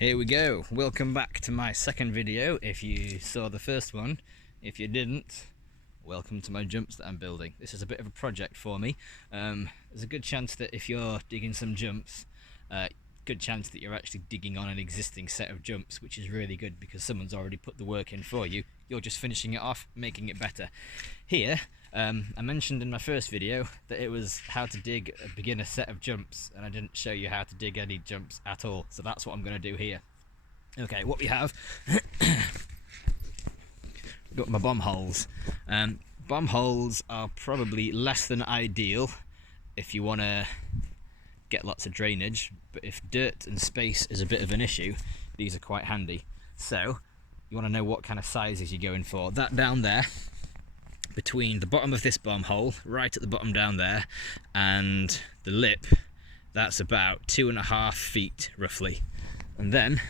Here we go. Welcome back to my second video. If you saw the first one, if you didn't, welcome to my jumps that I'm building. This is a bit of a project for me. There's a good chance that if you're digging some jumps, good chance that you're actually digging on an existing set of jumps, which is really good because someone's already put the work in for you. You're just finishing it off, making it better. Here, I mentioned in my first video that it was how to dig a beginner set of jumps, and I didn't show you how to dig any jumps at all, so that's what I'm going to do here. Okay, what we have, got my bomb holes. Bomb holes are probably less than ideal if you want to get lots of drainage, but if dirt and space is a bit of an issue, these are quite handy. So you want to know what kind of sizes you're going for. That down there, between the bottom of this bomb hole, right at the bottom down there, and the lip, that's about 2.5 feet roughly. And then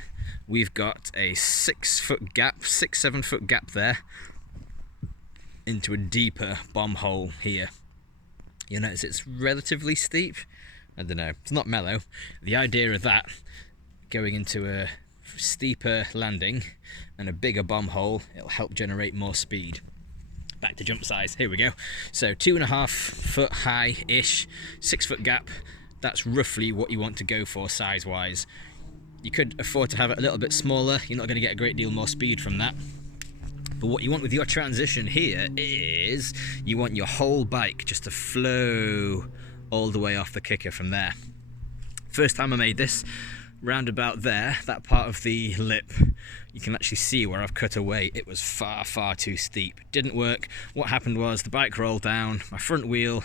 we've got a 6-foot gap, 6-7 foot gap there into a deeper bomb hole here. You notice it's relatively steep. I don't know, it's not mellow. The idea of that, going into a steeper landing and a bigger bomb hole, it'll help generate more speed. Back to jump size, here we go. So 2.5 foot high-ish, 6-foot gap, that's roughly what you want to go for size-wise. You could afford to have it a little bit smaller, you're not going to get a great deal more speed from that. But what you want with your transition here is you want your whole bike just to flow all the way off the kicker from there. First time I made this, round about there, that part of the lip, you can actually see where I've cut away. It was far too steep. It didn't work. What happened was the bike rolled down, my front wheel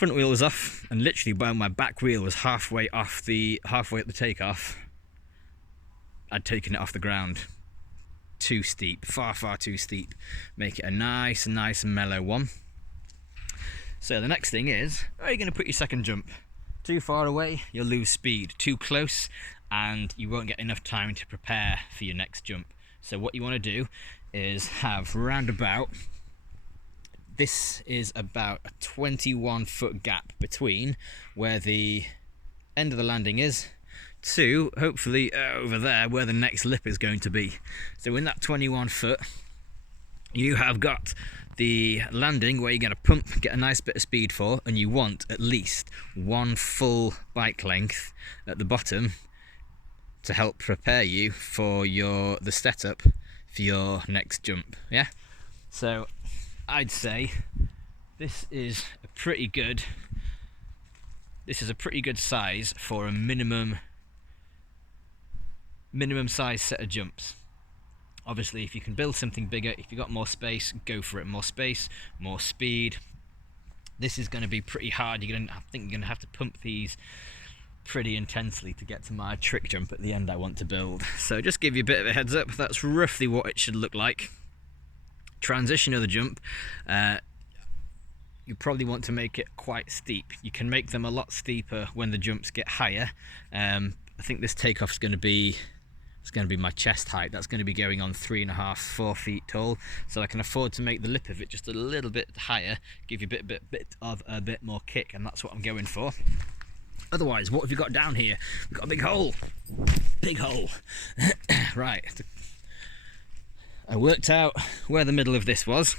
was off, and literally by my back wheel was halfway at the takeoff, I'd taken it off the ground. Too steep, far too steep. Make it a nice and mellow one. So the next thing is, where are you going to put your second jump? Too far away, you'll lose speed. Too close, and you won't get enough time to prepare for your next jump. So what you want to do is have roundabout, this is about a 21-foot gap between where the end of the landing is to, hopefully, over there where the next lip is going to be. So in that 21 foot, you have got the landing where you're going to pump, get a nice bit of speed for, and you want at least one full bike length at the bottom to help prepare you for the setup for your next jump. Yeah, so I'd say this is a pretty good size for a minimum size set of jumps. Obviously, if you can build something bigger, if you've got more space, go for it. More space, more speed. This is going to be pretty hard. I think you're going to have to pump these pretty intensely to get to my trick jump at the end I want to build. So just give you a bit of a heads up, that's roughly what it should look like. Transition of the jump, you probably want to make it quite steep. You can make them a lot steeper when the jumps get higher. I think this takeoff is going to be my chest height. That's going to be going on 3.5-4 feet tall, so I can afford to make the lip of it just a little bit higher, give you a bit more kick, and that's what I'm going for. Otherwise, what have you got down here? We've got a big hole. Right, I worked out where the middle of this was.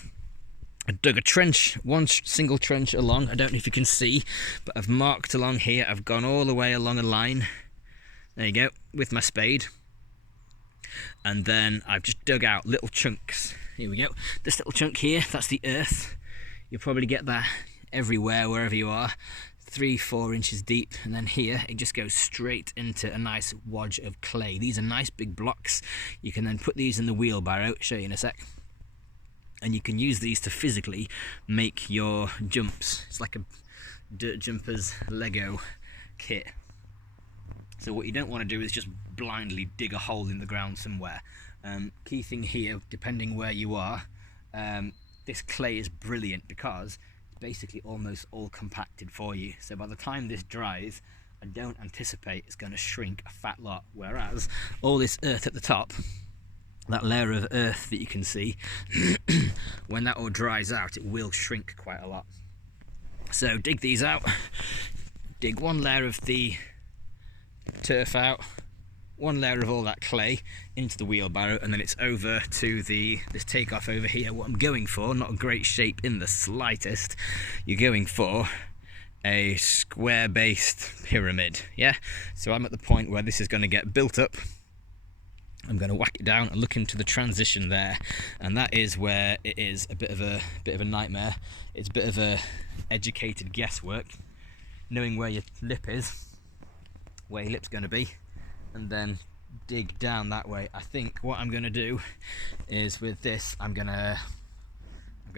I dug a trench, one single trench along. I don't know if you can see, but I've marked along here. I've gone all the way along a line. There you go, with my spade. And then I've just dug out little chunks. Here we go. This little chunk here, that's the earth. You'll probably get that everywhere, wherever you are. 3-4 inches deep. And then here, it just goes straight into a nice wodge of clay. These are nice big blocks. You can then put these in the wheelbarrow. I'll show you in a sec. And you can use these to physically make your jumps. It's like a dirt jumper's Lego kit. So what you don't want to do is just blindly dig a hole in the ground somewhere. Key thing here, depending where you are, this clay is brilliant because it's basically almost all compacted for you. So by the time this dries, I don't anticipate it's going to shrink a fat lot. Whereas all this earth at the top, that layer of earth that you can see, when that all dries out, it will shrink quite a lot. So dig these out, dig one layer of the turf out, one layer of all that clay into the wheelbarrow, and then it's over to this takeoff over here. What I'm going for, not a great shape in the slightest, you're going for a square based pyramid. Yeah, so I'm at the point where this is going to get built up. I'm going to whack it down and look into the transition there, and that is where it is a bit of a nightmare. It's a bit of a educated guesswork, knowing where your lip is, where your lip's going to be, and then dig down that way. I think what I'm going to do is, with this, I'm going to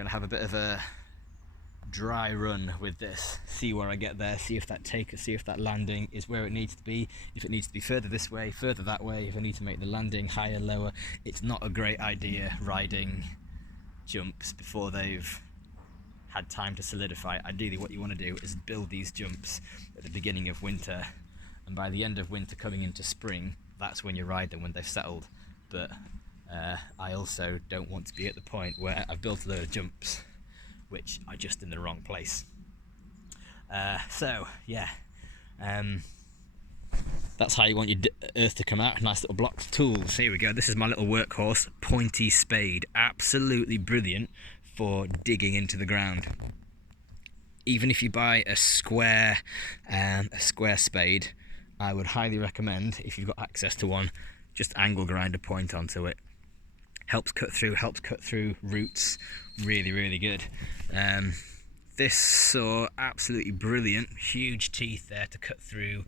have a bit of a dry run with this, see where I get there, see if that landing is where it needs to be, if it needs to be further this way, further that way, if I need to make the landing higher, lower. It's not a great idea riding jumps before they've had time to solidify. Ideally what you want to do is build these jumps at the beginning of winter, and by the end of winter coming into spring, that's when you ride them, when they've settled. But I also don't want to be at the point where I've built a load of jumps which are just in the wrong place. So yeah, that's how you want your earth to come out. Nice little blocks of tools. Here we go. This is my little workhorse, pointy spade. Absolutely brilliant for digging into the ground. Even if you buy a square spade, I would highly recommend, if you've got access to one, just angle grind a point onto it. Helps cut through roots. Really, really good. This saw, absolutely brilliant. Huge teeth there to cut through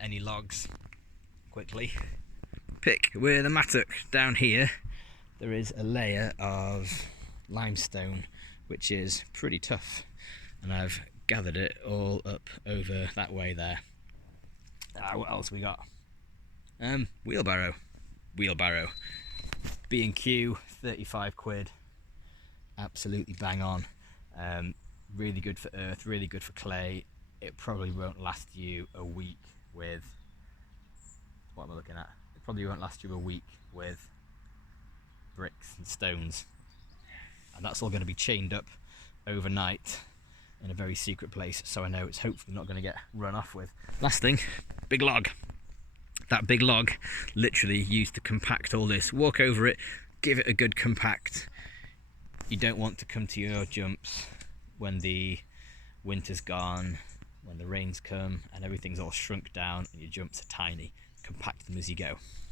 any logs quickly. Pick with a mattock. Down here there is a layer of limestone which is pretty tough, and I've gathered it all up over that way there. What else we got? Wheelbarrow. B&Q, 35 quid. Absolutely bang on. Really good for earth, really good for clay. It probably won't last you a week with, what am I looking at? It probably won't last you a week with bricks and stones. And that's all going to be chained up overnight in a very secret place, so I know it's hopefully not going to get run off with. Last thing, big log. That big log literally used to compact all this. Walk over it, give it a good compact. You don't want to come to your jumps when the winter's gone, when the rains come and everything's all shrunk down and your jumps are tiny. Compact them as you go.